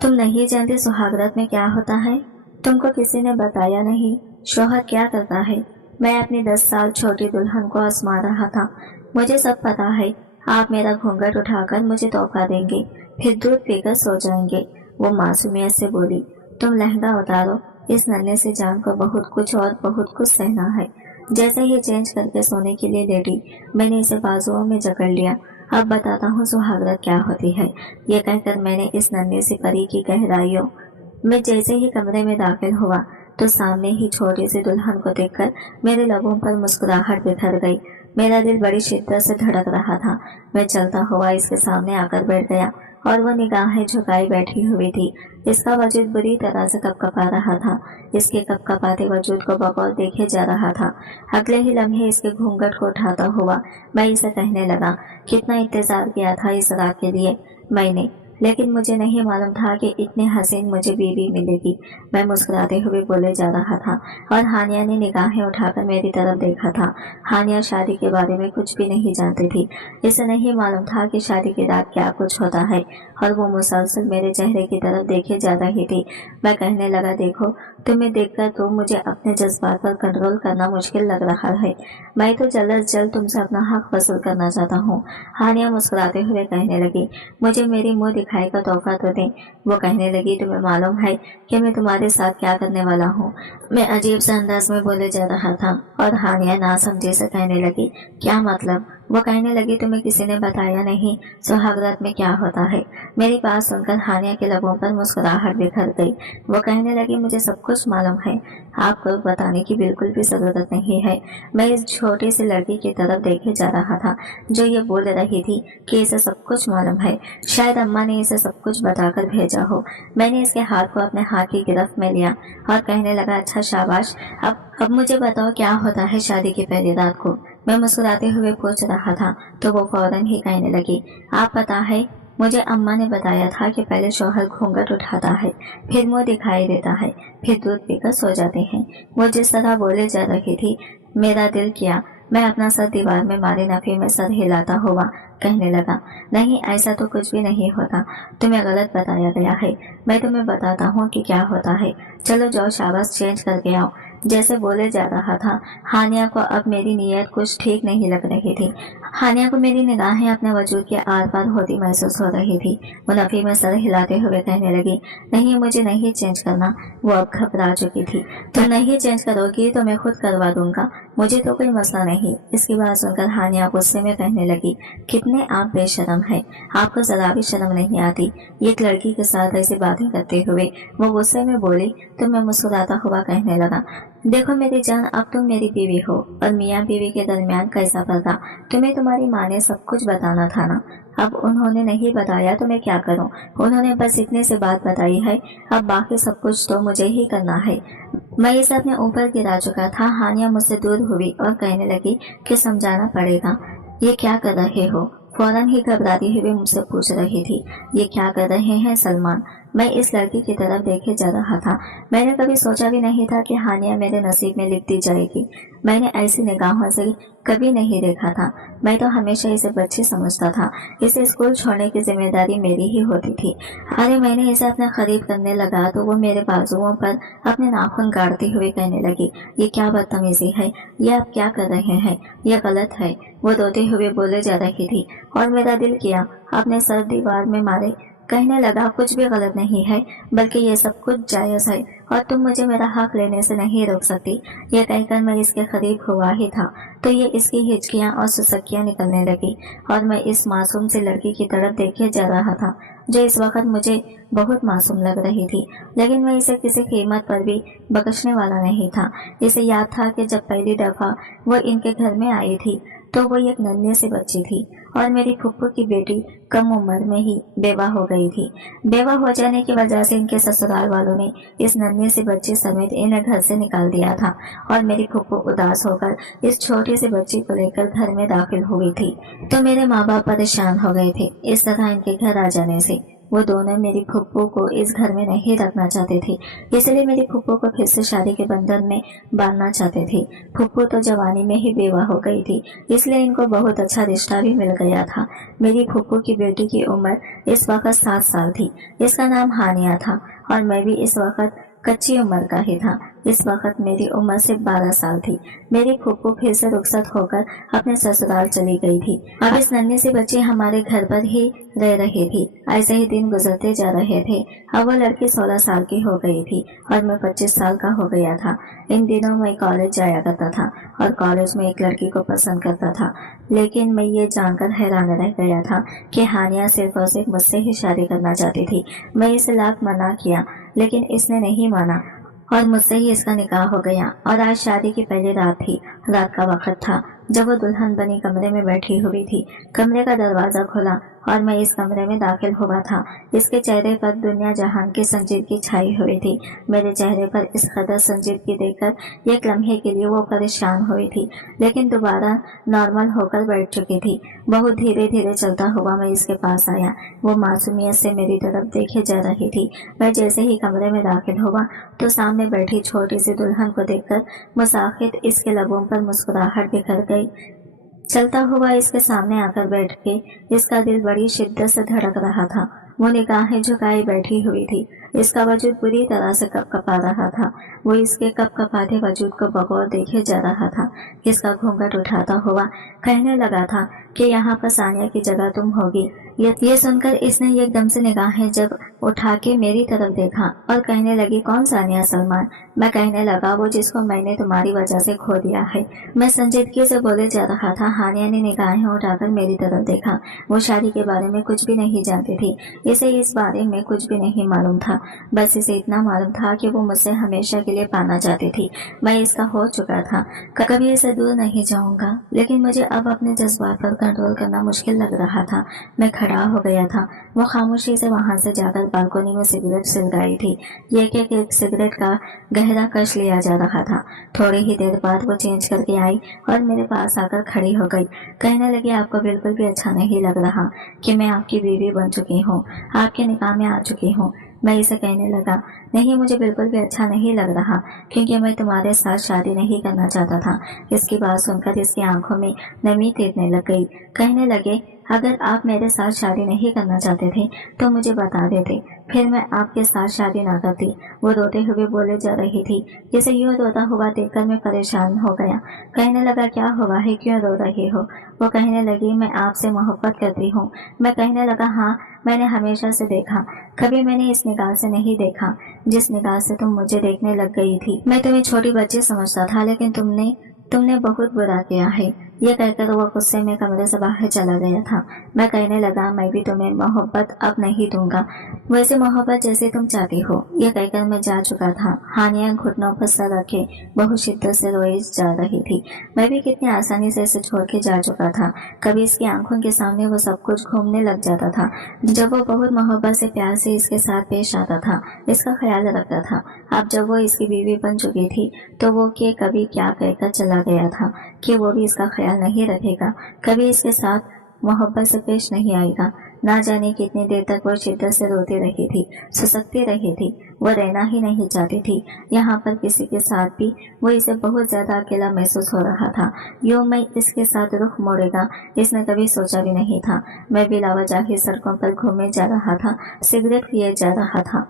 तुम नहीं जानती सुहागरात में क्या होता है? तुमको किसी ने बताया नहीं? शौहर क्या करता है? मैं अपनी 10 साल छोटी दुल्हन को आजमा रहा था। मुझे सब पता है। आप मेरा घूंघट उठाकर मुझे तोहफा देंगे, फिर दूध पीकर सो जाएंगे। वो मासूमियत से बोली। तुम लहंगा उतारो। इस नन्हे से जान को बहुत कुछ सहना है। जैसे ही चेंज करके सोने के लिए लेटी, मैंने इसे बाजुओं में जकड़ लिया। अब बताता हूँ सुहागरात क्या होती है। ये कहकर मैंने इस नन्ही सी परी की गहराइयों में जैसे ही कमरे में दाखिल हुआ तो सामने ही छोटी सी दुल्हन को देखकर मेरे लबों पर मुस्कुराहट बिखर गई। मेरा दिल बड़ी शिद्दत से धड़क रहा था। मैं चलता हुआ इसके सामने आकर बैठ गया और वो निगाहें झुकाई बैठी हुई थी। इसका वजूद बुरी तरह से कपकपा रहा था। इसके कपकपाते वजूद को बगौर देखे जा रहा था। अगले ही लम्हे इसके घूंघट को उठाता हुआ मैं इसे कहने लगा, कितना इंतजार किया था इस रात के लिए मैंने, लेकिन मुझे नहीं मालूम था कि इतनी हसीन मुझे बीवी मिलेगी। मैं मुस्कुराते हुए बोले जा रहा था और हानिया ने निगाहें उठाकर मेरी तरफ देखा था। हानिया शादी के बारे में कुछ भी नहीं जानती थी। इसे नहीं मालूम था कि शादी की रात क्या कुछ होता है और वो मुसलसल मेरे चेहरे की तरफ देखे जा रही थी। मैं कहने लगा, देखो, तुम्हें देखकर तो मुझे अपने जज्बात पर कंट्रोल करना मुश्किल लग रहा है। मैं तो जल्द से जल्द तुमसे अपना हक वसूल करना चाहता हूँ। हानिया मुस्कुराते हुए कहने लगी, मुझे मेरी मुँह दिखाई का तोहफा तो दे। वो कहने लगी, तुम्हें मालूम है कि मैं तुम्हारे साथ क्या करने वाला हूँ? मैं अजीब से अंदाज में बोले जा रहा था और हानिया नासमझी से कहने लगी, क्या मतलब? वो कहने लगी, तुम्हें किसी ने बताया नहीं सुहागरात में क्या होता है? मेरी बात सुनकर हानिया के लबों पर मुस्कुराहट बिखर गई। वो कहने लगी, मुझे सब कुछ मालूम है। आपको बताने की बिल्कुल भी जरूरत नहीं है। मैं इस छोटी सी लड़की की तरफ देखे जा रहा था जो ये बोल रही थी कि इसे सब कुछ मालूम है। शायद अम्मा ने इसे सब कुछ बताकर भेजा हो। मैंने इसके हाथ को अपने हाथ की गिरफ्त में लिया और कहने लगा, अच्छा शाबाश, अब मुझे बताओ क्या होता है शादी की पहली रात को? मैं मुस्कुराते हुए पूछ रहा था तो वो फौरन ही कहने लगी, आप पता है, मुझे अम्मा ने बताया था कि पहले शौहर घूंघट उठाता है, फिर मुंह दिखाई देता है, फिर दूध पीकर सो जाते हैं। वो जिस तरह बोले जा रही थी, मेरा दिल किया मैं अपना सर दीवार में मारे नफे में सर हिलाता हुआ कहने लगा, नहीं, ऐसा तो कुछ भी नहीं होता। तुम्हें गलत बताया गया है। मैं तुम्हें बताता हूँ कि क्या होता है। चलो जाओ, शाबाश, चेंज करके आओ। जैसे बोले जा रहा था, हानिया को अब मेरी नीयत कुछ ठीक नहीं लग रही थी। हानिया को मेरी निगाहें अपने वजूद के आर पार होती महसूस हो रही थी। वो नफी में सर हिलाते हुए कहने लगी, नहीं, मुझे नहीं चेंज करना। वो अब घबरा चुकी थी। तुम नहीं चेंज करोगी तो मैं खुद करवा दूंगा, मुझे तो कोई मसला नहीं। इसकी बात सुनकर हानिया गुस्से में कहने लगी, कितने आप बेशरम है, आपको जरा भी शर्म नहीं आती एक लड़की के साथ ऐसी बातें करते हुए? वो गुस्से में बोली तो मैं मुस्कुराता हुआ कहने लगा, देखो मेरी जान, अब तुम मेरी बीवी हो और मियाँ बीवी के दरमियान कैसा पर्दा? तुम्हें तुम्हारी माँ ने सब कुछ बताना था ना। अब उन्होंने नहीं बताया तो मैं क्या करूं? उन्होंने बस इतने से बात बताई है, अब बाकी सब कुछ तो मुझे ही करना है। मैं इसे अपने ऊपर गिरा चुका था। हानिया मुझसे दूर हुई और कहने लगी कि समझाना पड़ेगा। ये क्या कर रहे हो? फौरन ही घबराती हुई मुझसे पूछ रही थी, ये क्या कर रहे हैं सलमान? मैं इस लड़की की तरफ देखे जा रहा था। मैंने कभी सोचा भी नहीं था कि हानिया मेरे नसीब में लिखती जाएगी। मैंने ऐसी निगाहों से कभी नहीं देखा था। मैं तो हमेशा इसे बच्ची समझता था। इसे स्कूल छोड़ने की जिम्मेदारी मेरी ही होती थी। अरे मैंने इसे अपने करीब करने लगा तो वो मेरे बाजुओं पर अपने नाखून गाड़ते हुए कहने लगी, ये क्या बदतमीजी है, ये आप क्या कर रहे हैं, ये गलत है। वो रोते हुए बोले जा रही थी और मेरा दिल किया अपने सर दीवार में मारे। कहने लगा, कुछ भी गलत नहीं है, बल्कि ये सब कुछ जायज है और तुम मुझे मेरा हक लेने से नहीं रोक सकती। ये कहकर मैं इसके करीब हुआ ही था तो ये इसकी हिचकियां और सुसक्कियां निकलने लगी और मैं इस मासूम सी लड़की की तरफ देखे जा रहा था जो इस वक्त मुझे बहुत मासूम लग रही थी, लेकिन मैं इसे किसी कीमत पर भी बख्शने वाला नहीं था। इसे याद था कि जब पहली दफा वो इनके घर में आई थी तो वो एक नन्ही सी बच्ची थी और मेरी फुप्पू की बेटी कम उम्र में ही बेवा हो गई थी। बेवा हो जाने की वजह से इनके ससुराल वालों ने इस नन्ही सी बच्ची समेत इन्हें घर से निकाल दिया था और मेरी फुप्पू उदास होकर इस छोटी सी बच्ची को लेकर घर में दाखिल हुई थी तो मेरे माँ बाप परेशान हो गए थे इस तरह इनके घर आ जाने से। वो दोनों मेरी फुप्पो को इस घर में नहीं रखना चाहते थे, इसलिए मेरी फुप्पो को फिर से शादी के बंधन में बांधना चाहते थे। फुप्पो तो जवानी में ही बेवा हो गई थी, इसलिए इनको बहुत अच्छा रिश्ता भी मिल गया था। मेरी फुप्पो की बेटी की उम्र इस वक्त 7 साल थी। इसका नाम हानिया था और मैं भी इस वक्त कच्ची उम्र का ही था। इस वक्त मेरी उम्र सिर्फ 12 साल थी। मेरी फुप्पो फिर से रुखसत होकर अपने ससुराल चली गई थी। अब इस नन्ही सी बच्ची हमारे घर पर ही रह रही थी। ऐसे ही दिन गुजरते जा रहे थे। अब वो लड़की 16 साल की हो गई थी और मैं 25 साल का हो गया था। इन दिनों मैं कॉलेज जाया करता था और कॉलेज में एक लड़की को पसंद करता था, लेकिन मैं ये जानकर हैरान रह गया था कि हानिया सिर्फ और सिर्फ मुझसे ही शादी करना चाहती थी। मैं इसे लाख मना किया, लेकिन इसने नहीं माना और मुझसे ही इसका निकाह हो गया। और आज शादी की पहली रात थी। रात का वक्त था जब वो दुल्हन बनी कमरे में बैठी हुई थी। कमरे का दरवाजा खुला और मैं इस कमरे में दाखिल हुआ था। इसके चेहरे पर दुनिया जहान की संजीदगी छाई हुई थी। मेरे चेहरे पर इस कदर संजीदगी देखकर एक लम्हे के लिए वो परेशान हुई थी, लेकिन दोबारा नॉर्मल होकर बैठ चुकी थी। बहुत धीरे धीरे चलता हुआ मैं इसके पास आया। वो मासूमियत से मेरी तरफ देखे जा रही थी। मैं जैसे ही कमरे में दाखिल हुआ तो सामने बैठी छोटी सी दुल्हन को देखकर मुसाखित इसके लबों पर मुस्कुराहट बिखर गई। चलता हुआ इसके सामने आकर बैठ के इसका दिल बड़ी शिद्दत से धड़क रहा था। वो निगाहें झुकाई बैठी हुई थी। इसका वजूद बुरी तरह से कपकपा रहा था। वो इसके कपकपाते वजूद को बगौर देखे जा रहा था। इसका घूंघट उठाता हुआ कहने लगा था कि यहाँ पर सानिया की जगह तुम होगी। ये सुनकर इसने एकदम से निगाहें जब उठा के मेरी तरफ देखा और कहने लगी, कौन सानिया सलमान? मैं कहने लगा, वो जिसको मैंने तुम्हारी वजह से खो दिया है। मैं संजीदगी से बोले जा रहा था। हानिया ने निगाहें उठाकर मेरी तरफ देखा। वो शादी के बारे में कुछ भी नहीं जानती थी। इसे इस बारे में कुछ भी नहीं मालूम था। बस इसे इतना मालूम था कि वो मुझसे हमेशा के लिए पाना चाहती थी। मैं इसका हो चुका था, कभी इसे दूर नहीं जाऊंगा। लेकिन मुझे अब अपने जज्बात पर कंट्रोल करना मुश्किल लग रहा था। मैं खड़ा हो गया था। वो खामोशी से वहां से जाकर बालकोनी में सिगरेट सुलगाई थी। एक सिगरेट का गहरा कश लिया जा रहा था। थोड़ी ही देर बाद वो चेंज करके आई और मेरे पास आकर खड़ी हो गई। कहने लगी, आपको बिल्कुल भी अच्छा नहीं लग रहा कि मैं आपकी बीवी बन चुकी हूँ, आपके निकाह में आ चुकी हूँ। मैं इसे कहने लगा, नहीं, मुझे बिल्कुल भी अच्छा नहीं लग रहा, क्योंकि मैं तुम्हारे साथ शादी नहीं करना चाहता था। इसकी बात सुनकर इसकी आंखों में नमी तैरने लग गई। कहने लगे, अगर आप मेरे साथ शादी नहीं करना चाहते थे तो मुझे बता देते, फिर मैं आपके साथ शादी ना करती। वो रोते हुए बोले जा रही थी। इसे यूं रोता हुआ देखकर मैं परेशान हो गया। कहने लगा, क्या हुआ है, क्यों रो रही हो? वो कहने लगी, मैं आपसे मोहब्बत करती हूँ। मैं कहने लगा, हाँ, मैंने हमेशा से देखा, कभी मैंने इस निगाह से नहीं देखा जिस निगाह से तुम मुझे देखने लग गई थी। मैं तुम्हें छोटी बच्ची समझता था, लेकिन तुमने बहुत बुरा किया है। ये कहकर वो गुस्से में कमरे से बाहर चला गया था। मैं कहने लगा, मैं भी तुम्हें मोहब्बत अब नहीं दूंगा, वैसे मोहब्बत जैसे तुम चाहती हो। ये कहकर मैं जा चुका था। हानिया घुटनों पर सर रखे बहुत शिद्दत से रोई जा रही थी। मैं भी कितनी आसानी से इसे छोड़ के जा चुका था। कभी इसकी आंखों के सामने वो सब कुछ घूमने लग जाता था। जब वो बहुत मोहब्बत से प्यार से इसके साथ पेश आता था, इसका ख्याल रखता था। अब जब वो इसकी बीवी बन चुकी थी तो वो कि कभी क्या कहकर चला गया था कि वो भी इसका ख्याल नहीं रखेगा, कभी इसके साथ मोहब्बत से पेश नहीं आएगा। ना जाने कितनी देर तक वो शिद्दत से रोती रही थी, सुसकती रही थी। वो रहना ही नहीं चाहती थी यहाँ पर किसी के साथ भी। वो इसे बहुत ज्यादा अकेला महसूस हो रहा था। यूं मैं इसके साथ रुख मोड़ेगा इसने कभी सोचा भी नहीं था। मैं बिलावजा ही सड़कों पर घूमे जा रहा था, सिगरेट पिए जा रहा था।